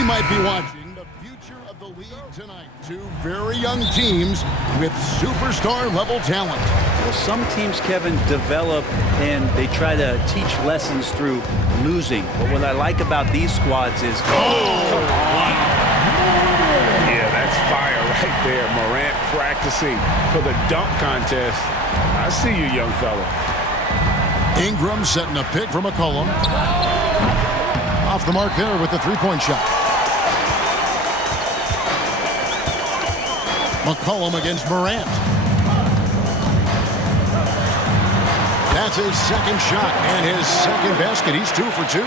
We might be watching the future of the league tonight. Two very young teams with superstar-level talent. Well, some teams, Kevin, develop and they try to teach lessons through losing. But what I like about these squads is... Yeah, that's fire right there. Morant practicing for the dunk contest. I see you, young fella. Ingram setting a pick for McCollum. Off the mark there with the three-point shot. McCollum against Morant. That's his second shot and his second basket. He's 2 for 2.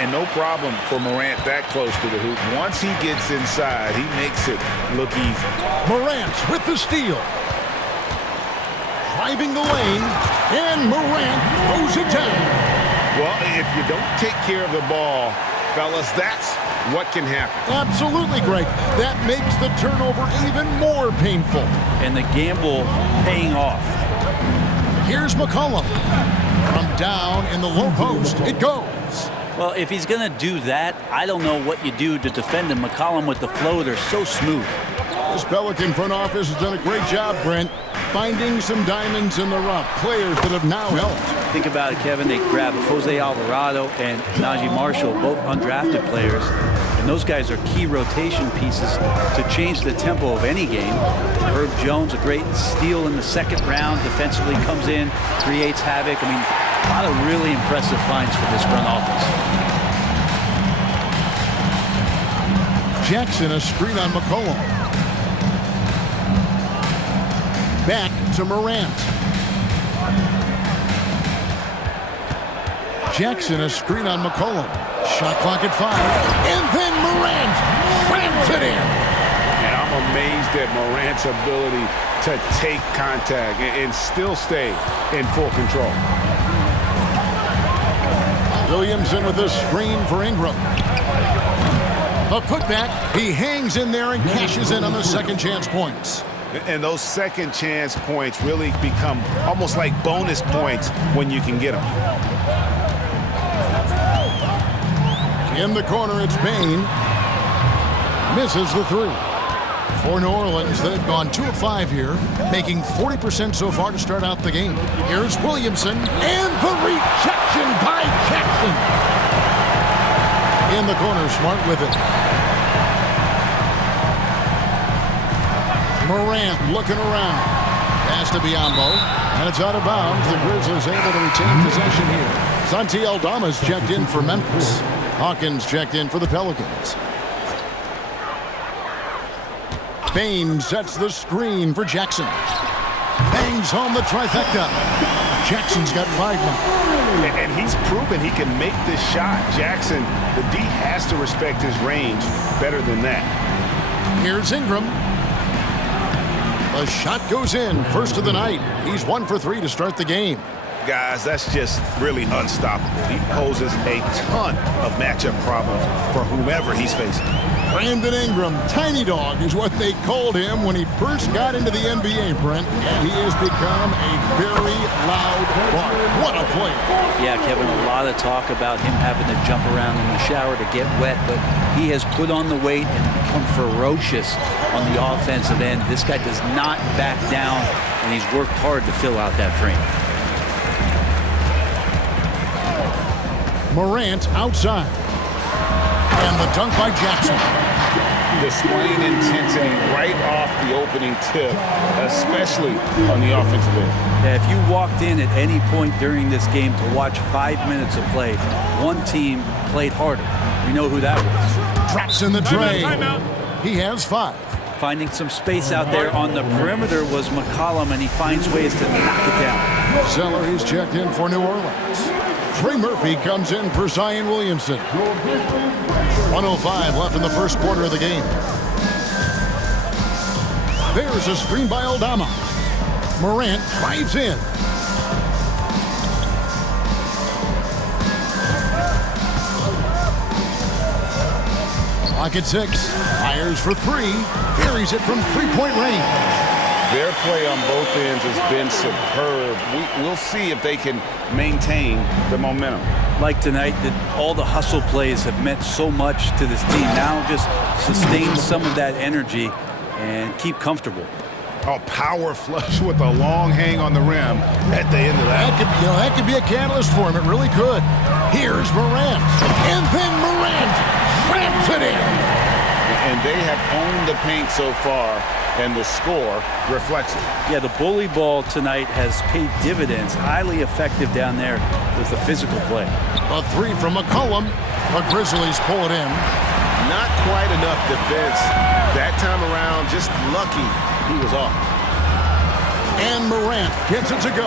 And no problem for Morant that close to the hoop. Once he gets inside, he makes it look easy. Morant with the steal. Driving the lane, and Morant throws it down. Well, if you don't take care of the ball, fellas, that's what can happen. Absolutely, Greg. That makes the turnover even more painful. And the gamble paying off. Here's McCollum. From down in the low post, it goes. Well, if he's going to do that, I don't know what you do to defend him. McCollum with the floater, so smooth. This Pelican front office has done a great job, Brent, finding some diamonds in the rough. Players that have now helped. Think about it, Kevin. They grabbed Jose Alvarado and Najee Marshall, both undrafted players. And those guys are key rotation pieces to change the tempo of any game. Herb Jones, a great steal in the second round. Defensively comes in, creates havoc. I mean, a lot of really impressive finds for this front office. Jackson, a screen on McCollum. Back to Morant. Jackson, a screen on McCollum. Shot clock at 5. And then Morant slams it in. And I'm amazed at Morant's ability to take contact and still stay in full control. Williamson with a screen for Ingram. A putback. He hangs in there and cashes in on the second chance points. And those second chance points really become almost like bonus points when you can get them. In the corner, it's Bain. Misses the three. For New Orleans, they've gone 2 of 5 here, making 40% so far to start out the game. Here's Williamson, and the rejection by Jackson. In the corner, Smart with it. Morant looking around. Pass to Biyombo, and it's out of bounds. The Grizzlies able to retain possession here. Santi Aldama's checked in for Memphis. Hawkins checked in for the Pelicans. Bain sets the screen for Jackson. Bangs home the trifecta. Jackson's got 5 now. And he's proven he can make this shot. Jackson, the D has to respect his range better than that. Here's Ingram. The shot goes in. First of the night. He's 1 for 3 to start the game. Guys, that's just really unstoppable. He poses a ton of matchup problems for whomever he's facing. Brandon Ingram, Tiny Dog is what they called him when he first got into the NBA, Brent, and he has become a very loud bark. What a player. Yeah, Kevin, a lot of talk about him having to jump around in the shower to get wet, but he has put on the weight and become ferocious on the offensive end. This guy does not back down, and he's worked hard to fill out that frame. Morant outside. And the dunk by Jackson. Displaying intensity right off the opening tip, especially on the offensive end. Yeah, if you walked in at any point during this game to watch 5 minutes of play, one team played harder. We know who that was. Drops in the tray. He has 5. Finding some space out there on the perimeter was McCollum, and he finds ways to knock it down. Zeller is checked in for New Orleans. Trey Murphy comes in for Zion Williamson. 1:05 left in the first quarter of the game. There's a screen by Aldama. Morant drives in. Clock at 6. Fires for 3. Carries it from three-point range. Their play on both ends has been superb. We'll see if they can maintain the momentum. like tonight that all the hustle plays have meant so much to this team. Now just sustain some of that energy and keep comfortable. A power flush with a long hang on the rim at the end of that. That could be a catalyst for him. It really could. Here's Morant. And then Morant slams it in. And they have owned the paint so far, and the score reflects it. Yeah, the bully ball tonight has paid dividends. Highly effective down there with the physical play. A three from McCollum. The Grizzlies pull it in. Not quite enough defense. That time around, just lucky he was off. And Morant gets it to go.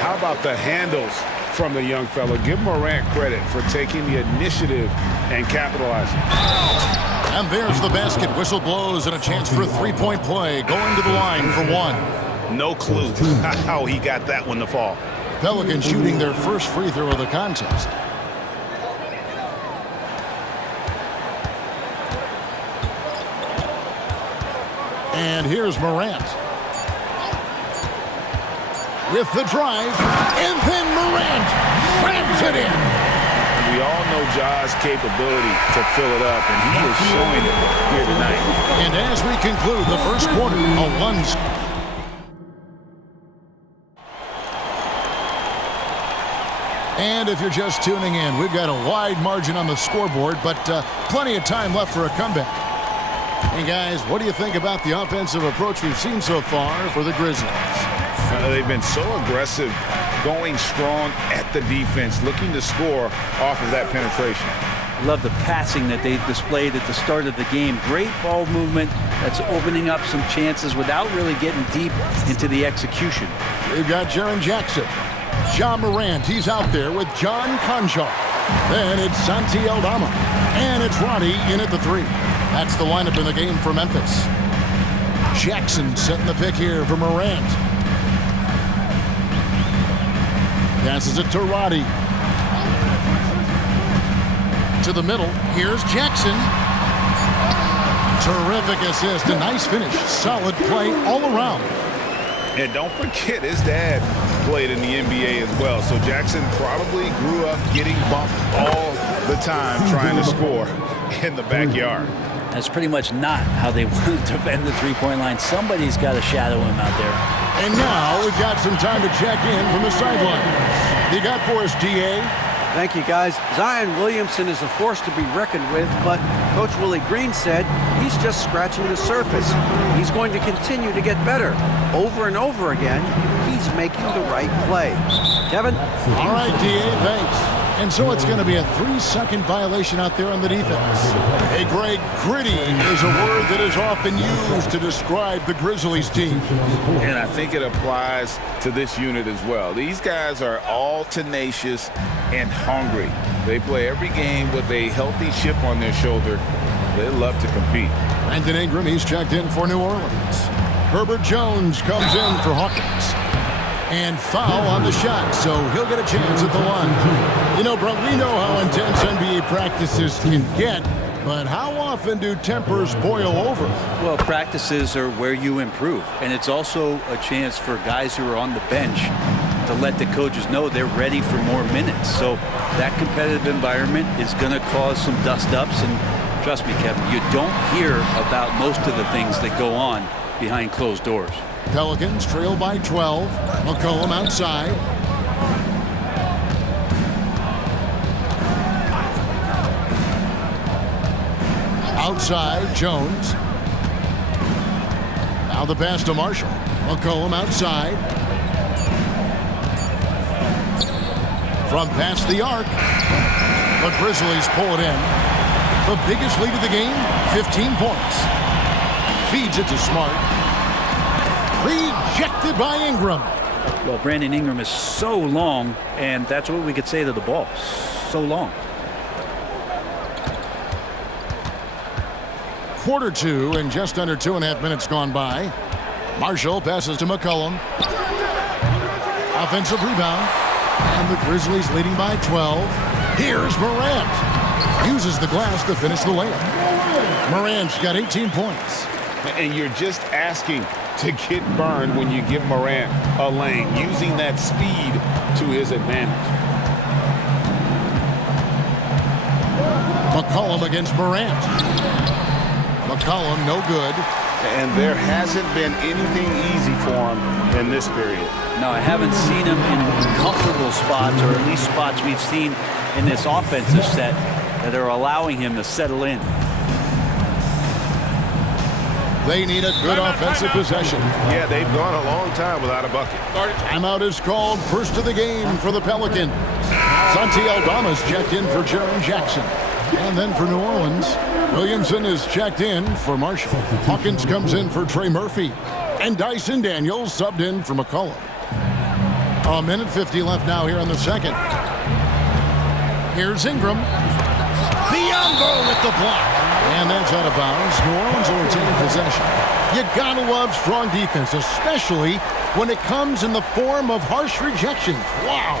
How about the handles from the young fella? Give Morant credit for taking the initiative and capitalizing. And there's the basket. Whistle blows and a chance for a three-point play. Going to the line for one. No clue how he got that one to fall. Pelicans shooting their first free throw of the contest. And here's Morant. With the drive, and then Morant slams it in. We all know Ja's capability to fill it up, and he is showing it here tonight. And as we conclude the first quarter, a one. And if you're just tuning in, we've got a wide margin on the scoreboard, but plenty of time left for a comeback. Hey guys, what do you think about the offensive approach we've seen so far for the Grizzlies? They've been so aggressive, going strong at the defense, looking to score off of that penetration. I love the passing that they displayed at the start of the game. Great ball movement that's opening up some chances without really getting deep into the execution. We've got Jaren Jackson. Ja Morant, he's out there with John Conjar. Then it's Santi Aldama. And it's Roddy in at the three. That's the lineup in the game for Memphis. Jackson setting the pick here for Morant. Passes it to Roddy. To the middle. Here's Jackson. Terrific assist. A nice finish. Solid play all around. And don't forget, his dad played in the NBA as well. So Jackson probably grew up getting bumped all the time trying to score in the backyard. That's pretty much not how they want to defend the three-point line. Somebody's got to shadow him out there. And now we've got some time to check in from the sideline. You got for us, D.A.? Thank you, guys. Zion Williamson is a force to be reckoned with, but Coach Willie Green said he's just scratching the surface. He's going to continue to get better. Over and over again, he's making the right play. Kevin? All right, D.A., thanks. And so it's going to be a 3-second violation out there on the defense. Hey, Greg, gritty is a word that is often used to describe the Grizzlies team. And I think it applies to this unit as well. These guys are all tenacious and hungry. They play every game with a healthy chip on their shoulder. They love to compete. Brandon Ingram, he's checked in for New Orleans. Herbert Jones comes in for Hawkins. And foul on the shot, so he'll get a chance at the line. You know, bro, we know how intense NBA practices can get, but how often do tempers boil over? Well, practices are where you improve, and it's also a chance for guys who are on the bench to let the coaches know they're ready for more minutes. So that competitive environment is going to cause some dust-ups, and trust me, Kevin, you don't hear about most of the things that go on behind closed doors. Pelicans trail by 12. McCollum outside. Outside, Jones. Now the pass to Marshall. McCollum outside. From past the arc. The Grizzlies pull it in. The biggest lead of the game, 15 points. Feeds it to Smart. Rejected by Ingram. Well, Brandon Ingram is so long, and that's what we could say to the ball. So long. Quarter two, and just under 2.5 minutes gone by. Marshall passes to McCollum. Offensive rebound. And the Grizzlies leading by 12. Here's Morant. Uses the glass to finish the layup. Morant's got 18 points. And you're just asking to get burned when you give Morant a lane, using that speed to his advantage. McCollum against Morant. McCollum, no good. And there hasn't been anything easy for him in this period. No, I haven't seen him in comfortable spots, or at least spots we've seen in this offensive set that are allowing him to settle in. They need a good offensive possession. Yeah, they've gone a long time without a bucket. Timeout is called. First of the game for the Pelicans. Santi Aldama's checked in for Jaren Jackson. And then for New Orleans, Williamson is checked in for Marshall. Hawkins comes in for Trey Murphy. And Dyson Daniels subbed in for McCollum. A minute 50 left now here in the second. Here's Ingram. Biombo with the block. And that's out of bounds. New Orleans will retain possession. You gotta love strong defense, especially when it comes in the form of harsh rejections. Wow.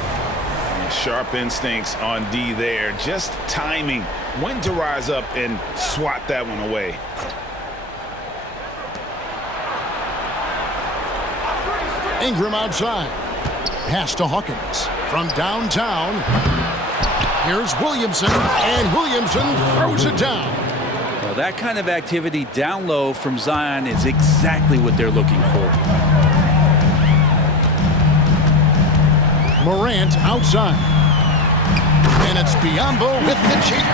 Sharp instincts on D there. Just timing when to rise up and swat that one away. Ingram outside. Pass to Hawkins. From downtown. Here's Williamson. And Williamson throws it down. Well, that kind of activity down low from Zion is exactly what they're looking for. Morant outside. And it's Biombo with the jam.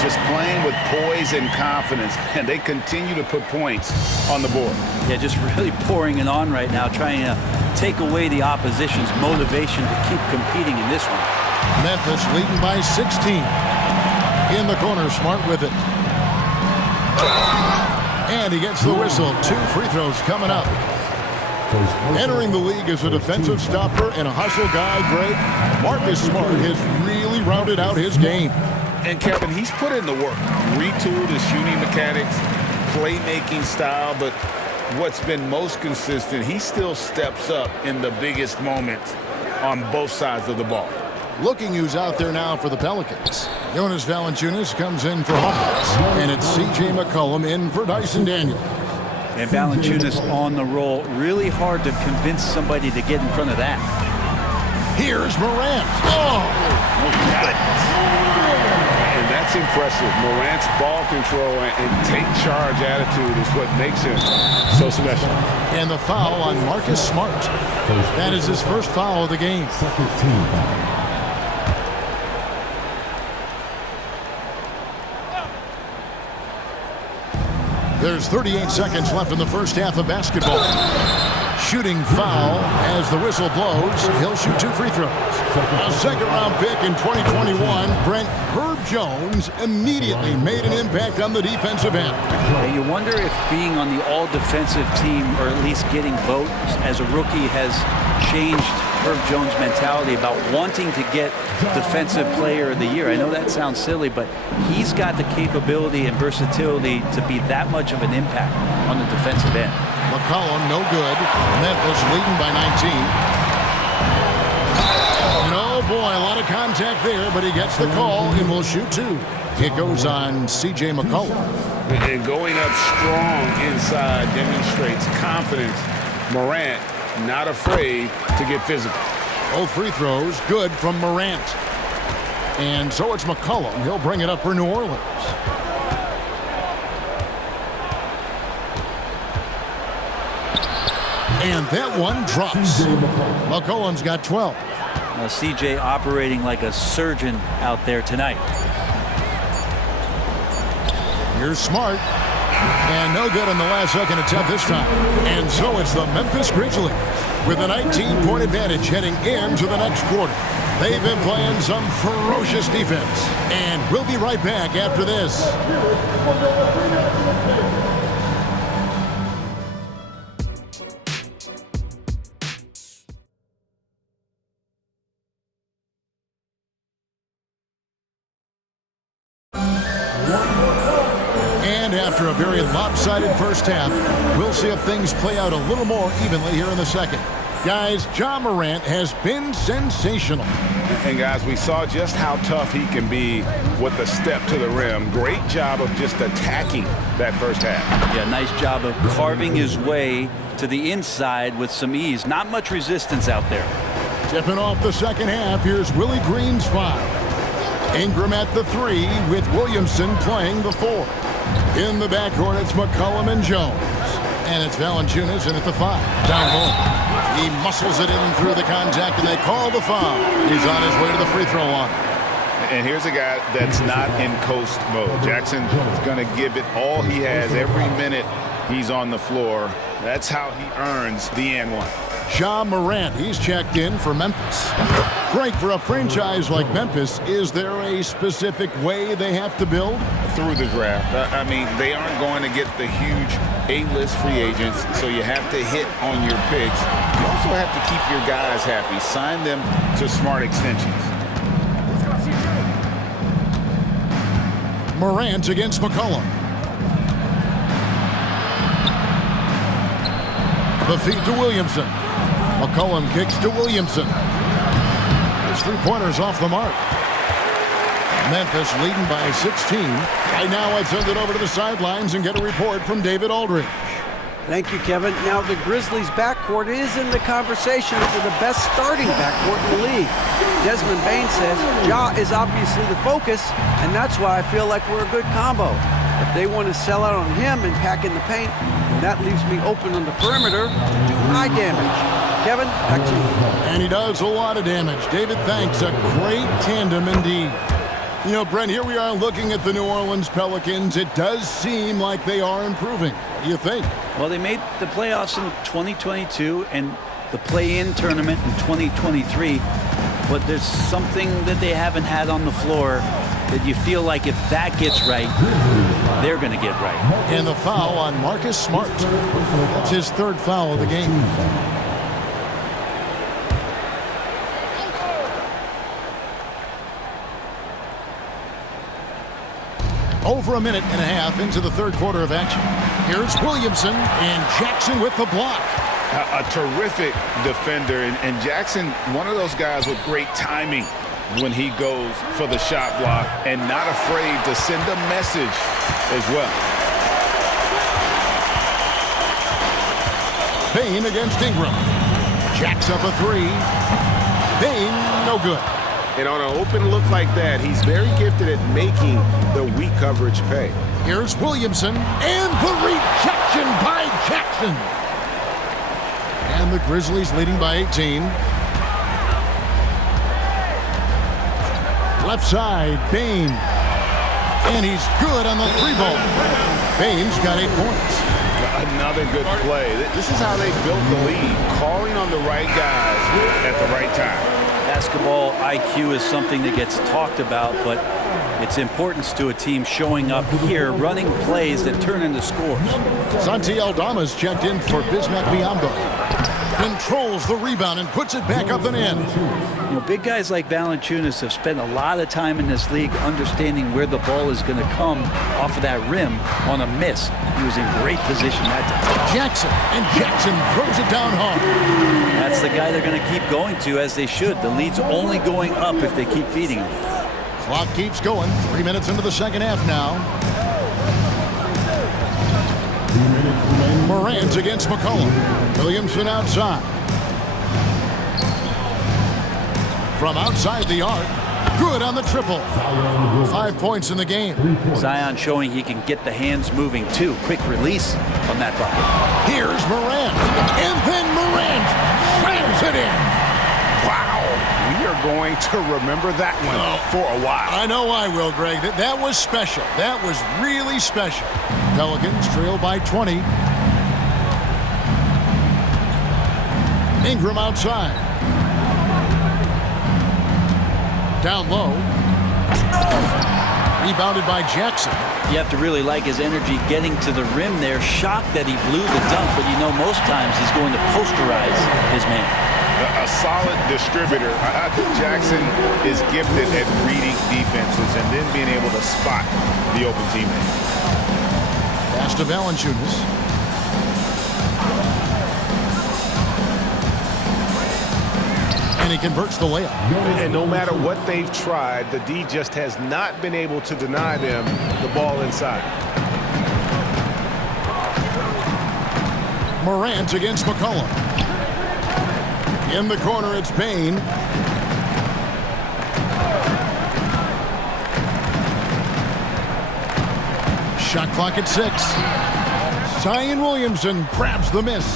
Just playing with poise and confidence, and they continue to put points on the board. Yeah, just really pouring it on right now, trying to take away the opposition's motivation to keep competing in this one. Memphis leading by 16. In the corner, Smart with it. And he gets the whistle. 2 free throws coming up. Entering the league as a defensive stopper and a hustle guy, Greg, Marcus Smart has really rounded out his game. And Kevin, he's put in the work. Retooled his shooting mechanics, playmaking style, but what's been most consistent, he still steps up in the biggest moments on both sides of the ball. Looking who's out there now for the Pelicans. Jonas Valanciunas comes in for Hawkins. And it's C.J. McCollum in for Dyson Daniels. And Valanciunas on the roll. Really hard to convince somebody to get in front of that. Here's Morant. Oh, and that's impressive. Morant's ball control and take charge attitude is what makes him so special. And the foul on Marcus Smart. That is his first foul of the game. Second team foul. There's 38 seconds left in the first half of basketball. Shooting foul as the whistle blows. He'll shoot 2 free throws. A second-round pick in 2021, Brent Herb Jones immediately made an impact on the defensive end. And you wonder if being on the all-defensive team, or at least getting votes as a rookie, has changed Herb Jones' mentality about wanting to get Defensive Player of the Year. I know that sounds silly, but he's got the capability and versatility to be that much of an impact on the defensive end. McCollum, no good. Memphis leading by 19. And oh boy, a lot of contact there, but he gets the call and will shoot 2. It goes on C.J. McCollum. And going up strong inside demonstrates confidence. Morant not afraid to get physical. Both free throws good from Morant. And so it's McCollum. He'll bring it up for New Orleans. And that one drops. McCollum's got 12. Now CJ operating like a surgeon out there tonight. Here's Smart. And no good on the last second attempt this time. And so it's the Memphis Grizzlies with a 19-point advantage heading into the next quarter. They've been playing some ferocious defense. And we'll be right back after this. After a very lopsided first half, we'll see if things play out a little more evenly here in the second. Guys, Ja Morant has been sensational. And guys, we saw just how tough he can be with the step to the rim. Great job of just attacking that first half. Yeah, nice job of carving his way to the inside with some ease. Not much resistance out there. Tipping off the second half, here's Willie Green's foul. Ingram at the 3 with Williamson playing the 4. In the backcourt, it's McCollum and Jones. And it's Valanciunas in at the 5. Down low. He muscles it in through the contact, and they call the foul. He's on his way to the free throw line. And here's a guy that's not in coast mode. Jackson's going to give it all he has every minute he's on the floor. That's how he earns the and one. Ja Morant, he's checked in for Memphis. Great for a franchise like Memphis. Is there a specific way they have to build? Through the draft. I mean, they aren't going to get the huge A-list free agents, so you have to hit on your picks. You also have to keep your guys happy. Sign them to smart extensions. Morant against McCollum. The feed to Williamson. McCollum kicks to Williamson. His three-pointers off the mark. Memphis leading by 16. Right now, let's send it over to the sidelines and get a report from David Aldridge. Thank you, Kevin. Now, the Grizzlies' backcourt is in the conversation for the best starting backcourt in the league. Desmond Bain says Ja is obviously the focus, and that's why I feel like we're a good combo. If they want to sell out on him and pack in the paint, then that leaves me open on the perimeter to do my damage. Kevin, back to you. And he does a lot of damage. David, thanks. A great tandem indeed. You know, Brent, here we are looking at the New Orleans Pelicans. It does seem like they are improving. What do you think? Well, they made the playoffs in 2022 and the play-in tournament in 2023. But there's something that they haven't had on the floor that you feel like if that gets right, they're going to get right. And the foul on Marcus Smart. That's his third foul of the game. Over a minute and a half into the third quarter of action. Here's Williamson and Jackson with the block. A terrific defender, and Jackson, one of those guys with great timing when he goes for the shot block and not afraid to send a message as well. Bain against Ingram. Jacks up a 3. Bain, no good. And on an open look like that, he's very gifted at making the weak coverage pay. Here's Williamson, and the rejection by Jackson. And the Grizzlies leading by 18. Left side, Bain. And he's good on the 3-ball. Bain's got 8 points. Another good play. This is how they built the lead, calling on the right guys at the right time. Basketball IQ is something that gets talked about, but its importance to a team showing up here, running plays that turn into scores. Santi Aldama's checked in for Bismack Biyombo. Controls the rebound and puts it back up and in. You know, big guys like Valanciunas have spent a lot of time in this league understanding where the ball is going to come off of that rim on a miss. He was in great position that time. Jackson throws it down hard. That's the guy they're going to keep going to, as they should. The lead's only going up if they keep feeding him. Clock keeps going. 3 minutes into the second half now. Morant against McCollum. Williamson outside. From outside the arc. Good on the triple. 5 points in the game. Zion showing he can get the hands moving too. Quick release on that bucket. Here's Morant. And then Morant slams it in. Wow. We are going to remember that one for a while. I know I will, Greg. That was special. That was really special. Pelicans trail by 20. Ingram outside. Down low. Rebounded by Jackson. You have to really like his energy getting to the rim there. Shocked that he blew the dunk, but you know most times he's going to posterize his man. A solid distributor. I think Jackson is gifted at reading defenses and then being able to spot the open teammate. Pass to Valanciunas. And he converts the layup. And no matter what they've tried, the D just has not been able to deny them the ball inside. Morant against McCollum. In the corner, it's Bain. Shot clock at 6. Zion Williamson grabs the miss.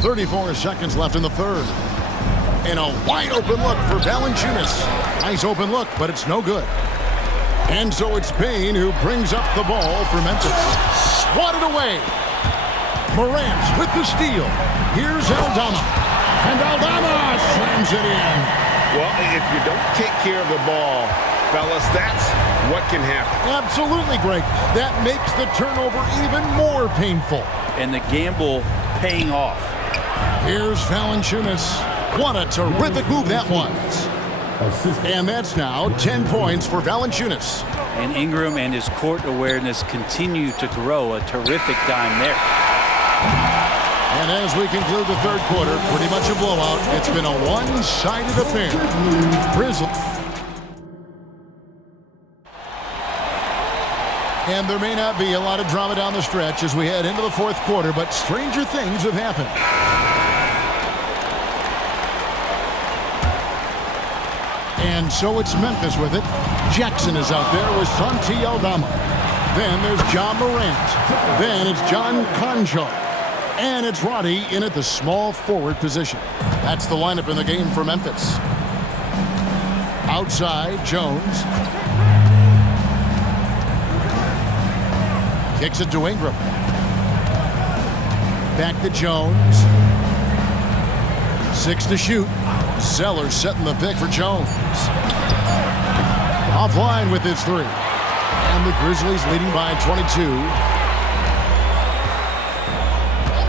34 seconds left in the third. And a wide open look for Valanciunas. Nice open look, but it's no good. And so it's Payne who brings up the ball for Memphis. Swatted away. Morant with the steal. Here's Aldama. And Aldama slams it in. Well, if you don't take care of the ball, fellas, that's what can happen. Absolutely, Greg. That makes the turnover even more painful. And the gamble paying off. Here's Valanciunas. What a terrific move that was. And that's now 10 points for Valanciunas. And Ingram and his court awareness continue to grow. A terrific dime there. And as we conclude the third quarter, pretty much a blowout. It's been a one-sided affair. Grizzlies. And there may not be a lot of drama down the stretch as we head into the fourth quarter, but stranger things have happened. And so it's Memphis with it. Jackson is out there with Santi Aldama. Then there's John Morant. Then it's John Conjo. And it's Roddy in at the small forward position. That's the lineup in the game for Memphis. Outside, Jones. Kicks it to Ingram. Back to Jones. 6 to shoot. Zeller setting the pick for Jones. Offline with his 3. And the Grizzlies leading by 22.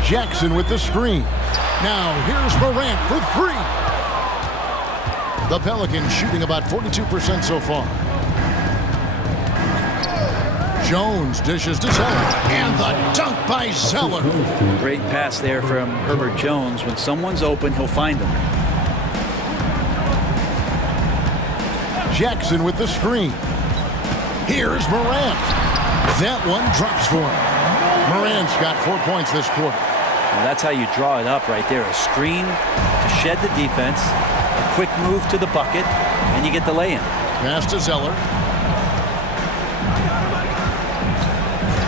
Jackson with the screen. Now here's Morant for 3. The Pelicans shooting about 42% so far. Jones dishes to Zeller. And the dunk by Zeller. Great pass there from Herbert Jones. When someone's open, he'll find them. Jackson with the screen. Here's Morant. That one drops for him. Morant's got 4 points this quarter. Well, that's how you draw it up right there. A screen to shed the defense, a quick move to the bucket, and you get the lay-in. Pass to Zeller.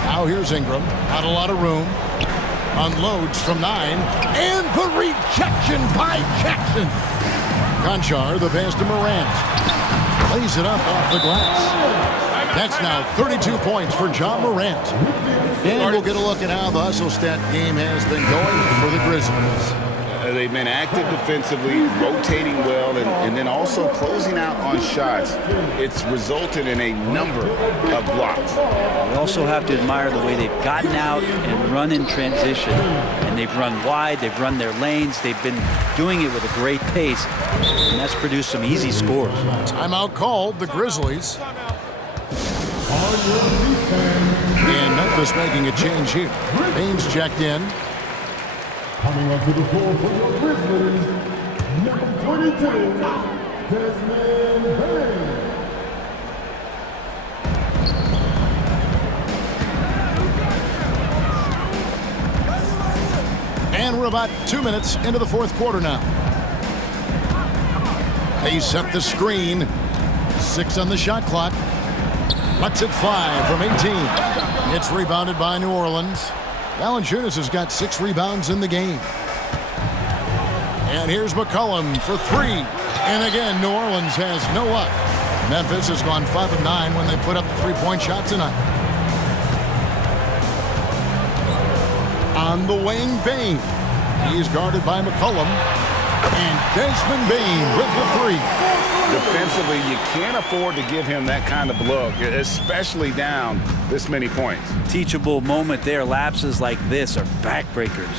Now here's Ingram. Not a lot of room. Unloads from 9. And the rejection by Jackson. Conchar, the pass to Morant. Lays it up off the glass. That's now 32 points for John Morant. And we'll get a look at how the hustle stat game has been going for the Grizzlies. They've been active defensively, rotating well, and then also closing out on shots. It's resulted in a number of blocks. You also have to admire the way they've gotten out and run in transition. And they've run wide, they've run their lanes, they've been doing it with a great pace, and that's produced some easy scores. Timeout called, the Grizzlies. And Memphis making a change here. Baines checked in. Coming onto the floor for your Grizzlies, number 22, Desmond Bain. And we're about 2 minutes into the fourth quarter now. They set the screen. 6 on the shot clock. Lets it fly from 18. It's rebounded by New Orleans. Valanciunas has got 6 rebounds in the game. And here's McCollum for 3. And again, New Orleans has no luck. Memphis has gone 5 of 9 when they put up the 3-point shot tonight. On the wing, Bain. He's guarded by McCollum. And Desmond Bain with the 3. Defensively, you can't afford to give him that kind of look, especially down this many points. Teachable moment there. Lapses like this are backbreakers.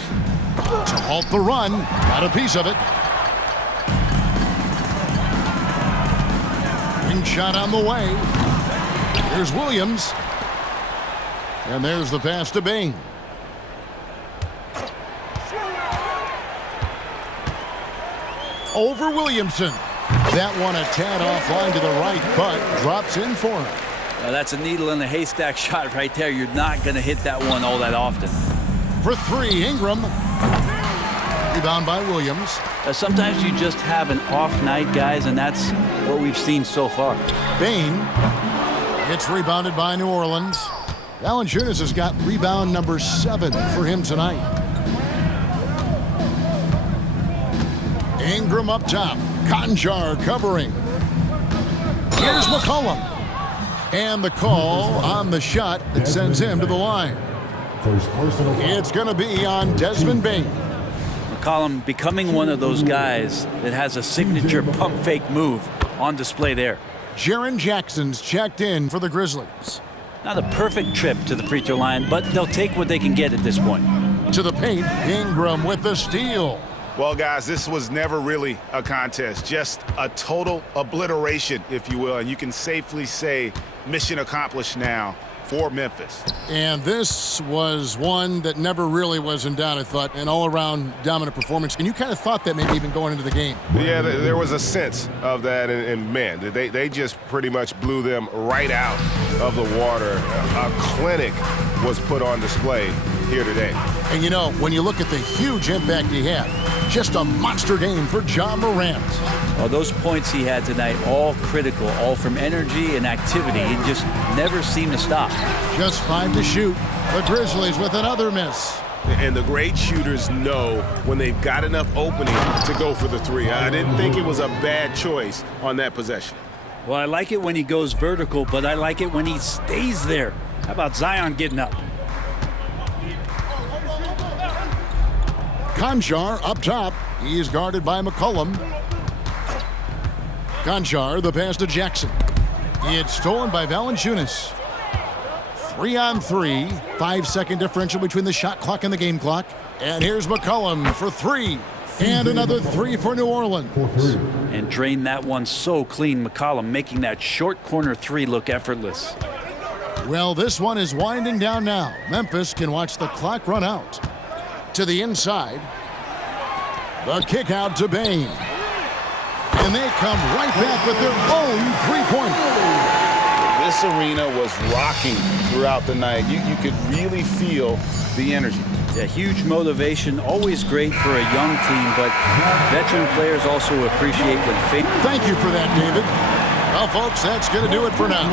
To halt the run. Got a piece of it. Wing shot on the way. Here's Williams. And there's the pass to Bain. Over Williamson. That one a tad offline to the right, but drops in for him. Now that's a needle in the haystack shot right there. You're not going to hit that one all that often. For 3, Ingram. Rebound by Williams. Sometimes you just have an off night, guys, and that's what we've seen so far. Bain gets rebounded by New Orleans. Valanciunas has got rebound number 7 for him tonight. Ingram up top. Conjar covering. Here's McCollum. And the call on the shot that sends him to the line. First personal foul. It's going to be on Desmond Bain. McCollum becoming one of those guys that has a signature pump fake move on display there. Jaren Jackson's checked in for the Grizzlies. Not a perfect trip to the free throw line, but they'll take what they can get at this point. To the paint, Ingram with the steal. Well, guys, this was never really a contest, just a total obliteration, if you will, and you can safely say mission accomplished now for Memphis. And this was one that never really was in doubt, I thought, an all-around dominant performance. And you kind of thought that maybe even going into the game. Yeah, there was a sense of that, and man, they just pretty much blew them right out of the water. A clinic was put on display here today. And you know, when you look at the huge impact he had, just a monster game for Ja Morant. Well, those points he had tonight, all critical, all from energy and activity. He just never seemed to stop. Just 5 to shoot. The Grizzlies with another miss. And the great shooters know when they've got enough opening to go for the three. I didn't think it was a bad choice on that possession. Well, I like it when he goes vertical, but I like it when he stays there. How about Zion getting up? Conjar up top. He's guarded by McCollum. Conjar, the pass to Jackson. It's stolen by Valanciunas. 3-on-3. 5-second differential between the shot clock and the game clock. And here's McCollum for 3. And another 3 for New Orleans. And drain that one so clean. McCollum making that short corner 3 look effortless. Well, this one is winding down now. Memphis can watch the clock run out. To the inside. The kick out to Bain. And they come right back with their own three-pointer. This arena was rocking throughout the night. You could really feel the energy. Yeah, huge motivation, always great for a young team, but veteran players also appreciate when fame. Thank you for that, David. Well, folks, that's going to do it for now.